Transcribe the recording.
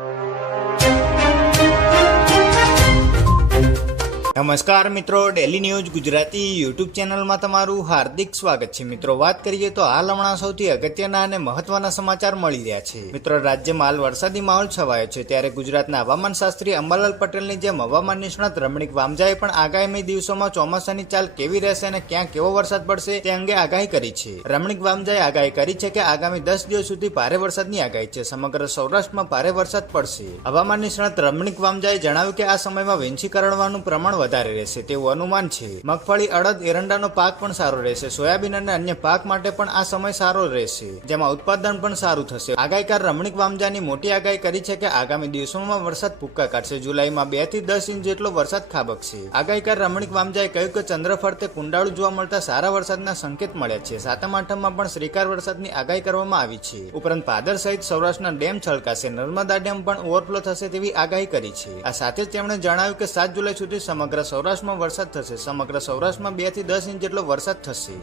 you. નમસ્કાર મિત્રો daily news Gujarati YouTube ચેનલમાં તમારું હાર્દિક સ્વાગત છે. મિત્રો, વાત કરીએ તો હાલ હમણાં સૌથી અગત્યના અને મહત્વના સમાચાર મળી રહ્યા છે. મિત્રો, રાજ્યમાં હાલ વરસાદી માહોલ છવાયો છે. ત્યારે ગુજરાતના હવામાન શાસ્ત્રી અંબાલાલ પટેલની જેમ હવામાન નિષ્ણાત રમણીક વામજાએ પણ આગામી દિવસોમાં ચોમાસાની ચાલ કેવી રહેશે અને ક્યાં કેવો વરસાદ પડશે તે અંગે આગાહી કરી છે. રમણીક વામજાએ આગાહી કરી છે કે આગામી દસ દિવસ સુધી ભારે વરસાદની આગાહી છે. સમગ્ર સૌરાષ્ટ્રમાં ભારે વરસાદ પડશે. હવામાન નિષ્ણાત રમણીક વામજાએ જણાવ્યું કે આ સમયમાં વેંચીકરણવાનું પ્રમાણ વધારે રહેશે તેવું અનુમાન છે. મગફળી, અડદ, એરંડાનો પાક પણ સારો રહેશે. સોયાબીન અને અન્ય પાક માટે પણ આ સમય સારો રહેશે. જેમાં ઉત્પાદન પણ સારું થશે. આગાહીકાર રમણીક વામજાની મોટી આગાહી કરી છે કે આગામી દિવસોમાં વરસાદ ભૂક્કા કાઢશે. જુલાઈમાં બેથી દસ ઇંચ જેટલો વરસાદ ખાબકશે. આગાહીકાર રમણીક વામજાએ કહ્યું કે ચંદ્ર ફરતે કુંડાળુ જોવા મળતા સારા વરસાદના સંકેત મળ્યા છે. સાતમ આઠમમાં પણ શ્રીકાર વરસાદની આગાહી કરવામાં આવી છે. ઉપરાંત પાદર સહિત સૌરાષ્ટ્રના ડેમ છલકાશે. નર્મદા ડેમ પણ ઓવરફ્લો થશે તેવી આગાહી કરી છે. આ સાથે જ તેમણે જણાવ્યું કે સાત જુલાઈ સુધી સમગ્ર સૌરાષ્ટ્રમાં વરસાદ થશે. સમગ્ર સૌરાષ્ટ્રમાં બેથી દસ ઇંચ જેટલો વરસાદ થશે.